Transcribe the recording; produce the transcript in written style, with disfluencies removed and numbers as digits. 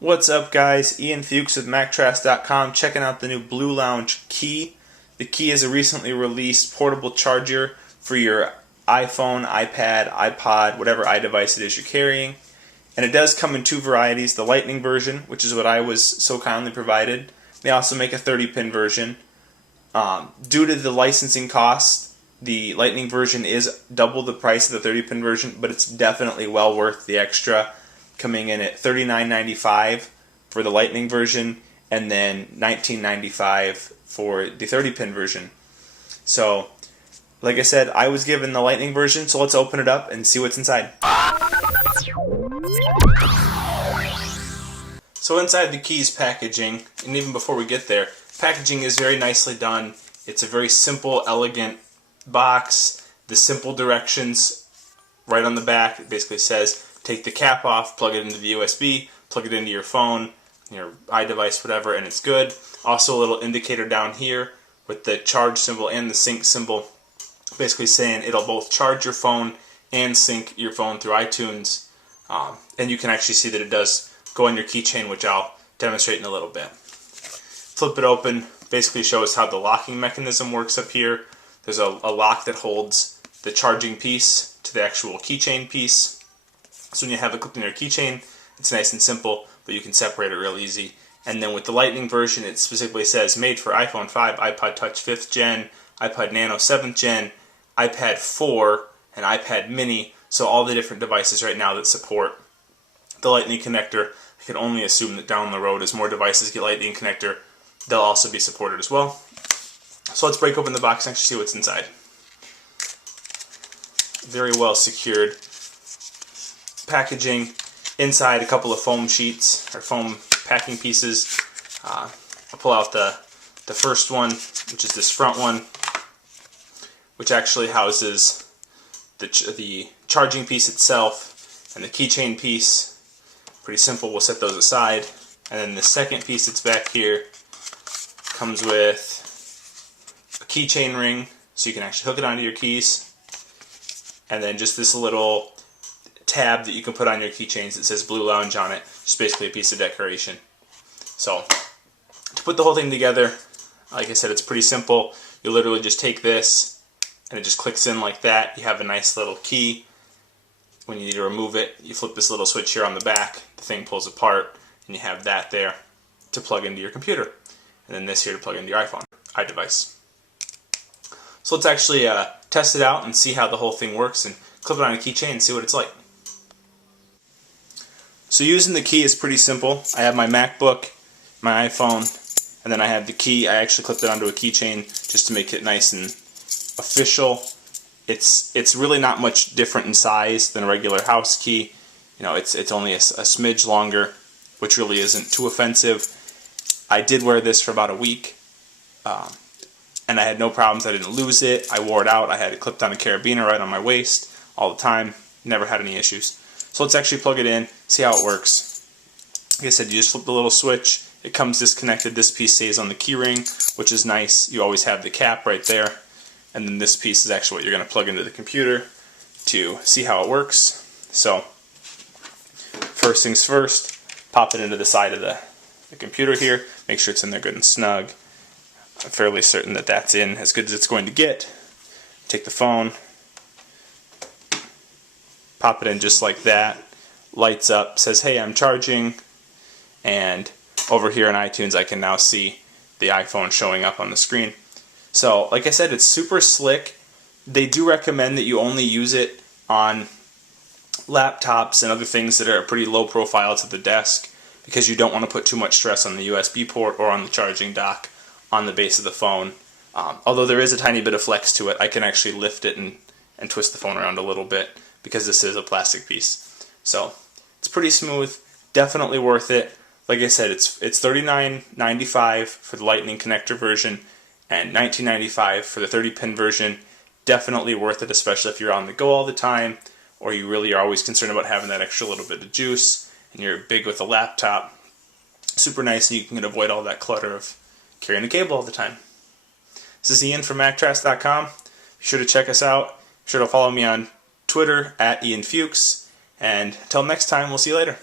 What's up, guys? Ian Fuchs with MacTrass.com, checking out the new Bluelounge Kii. The Kii is a recently released portable charger for your iPhone, iPad, iPod, whatever iDevice it is you're carrying. And it does come in two varieties, the Lightning version, which is what I was so kindly provided. They also make a 30-pin version. Due to the licensing cost, the Lightning version is double the price of the 30-pin version, but it's definitely well worth the extra, coming in at $39.95 for the Lightning version and then $19.95 for the 30-pin version. So, like I said, I was given the Lightning version, so let's open it up and see what's inside. So inside the Kii's packaging, and even before we get there, packaging is very nicely done. It's a very simple, elegant box. The simple directions right on the back, it basically says take the cap off, plug it into the USB, plug it into your phone, your iDevice, whatever, and it's good. Also a little indicator down here with the charge symbol and the sync symbol, basically saying it'll both charge your phone and sync your phone through iTunes. And you can actually see that it does go on your keychain, which I'll demonstrate in a little bit. Flip it open, basically shows how the locking mechanism works up here. There's a lock that holds the charging piece to the actual keychain piece. So when you have it clipped in your keychain, it's nice and simple, but you can separate it real easy. And then with the Lightning version, it specifically says made for iPhone 5, iPod Touch 5th Gen, iPod Nano 7th Gen, iPad 4, and iPad Mini. So all the different devices right now that support the Lightning connector. I can only assume that down the road, as more devices get Lightning connector, they'll also be supported as well. So let's break open the box and actually see what's inside. Very well secured packaging. Inside, a couple of foam sheets or foam packing pieces. I'll pull out the first one, which is this front one, which actually houses the charging piece itself and the keychain piece. Pretty simple, we'll set those aside. And then the second piece that's back here comes with a keychain ring, so you can actually hook it onto your keys. And then just this little tab that you can put on your keychains that says Bluelounge on it. Just basically a piece of decoration. So, to put the whole thing together, like I said, it's pretty simple. You literally just take this, and it just clicks in like that. You have a nice little key. When you need to remove it, you flip this little switch here on the back, the thing pulls apart, and you have that there to plug into your computer. And then this here to plug into your iPhone, iDevice. So let's actually test it out and see how the whole thing works and clip it on a keychain and see what it's like. So using the Kii is pretty simple. I have my MacBook, my iPhone, and then I have the Kii. I actually clipped it onto a keychain just to make it nice and official. It's really not much different in size than a regular house key. You know, it's only a smidge longer, which really isn't too offensive. I did wear this for about a week, and I had no problems. I didn't lose it. I wore it out. I had it clipped on a carabiner right on my waist all the time. Never had any issues. So let's actually plug it in, see how it works. Like I said, you just flip the little switch. It comes disconnected. This piece stays on the key ring, which is nice. You always have the cap right there. And then this piece is actually what you're going to plug into the computer to see how it works. So, first things first, pop it into the side of the computer here. Make sure it's in there good and snug. I'm fairly certain that that's in as good as it's going to get. Take the phone, pop it in just like that. Lights up, says, hey, I'm charging. And over here in iTunes, I can now see the iPhone showing up on the screen. So, like I said, it's super slick. They do recommend that you only use it on laptops and other things that are pretty low profile to the desk, because you don't want to put too much stress on the USB port or on the charging dock on the base of the phone. Although there is a tiny bit of flex to it, I can actually lift it and twist the phone around a little bit because this is a plastic piece. So, it's pretty smooth, definitely worth it. Like I said, it's $39.95 for the Lightning connector version and $19.95 for the 30-pin version. Definitely worth it, especially if you're on the go all the time, or you really are always concerned about having that extra little bit of juice, and you're big with a laptop. Super nice, and you can avoid all that clutter of carrying a cable all the time. This is Ian from MacTrass.com. Be sure to check us out. Be sure to follow me on Twitter @Ian Fuchs. And until next time, we'll see you later.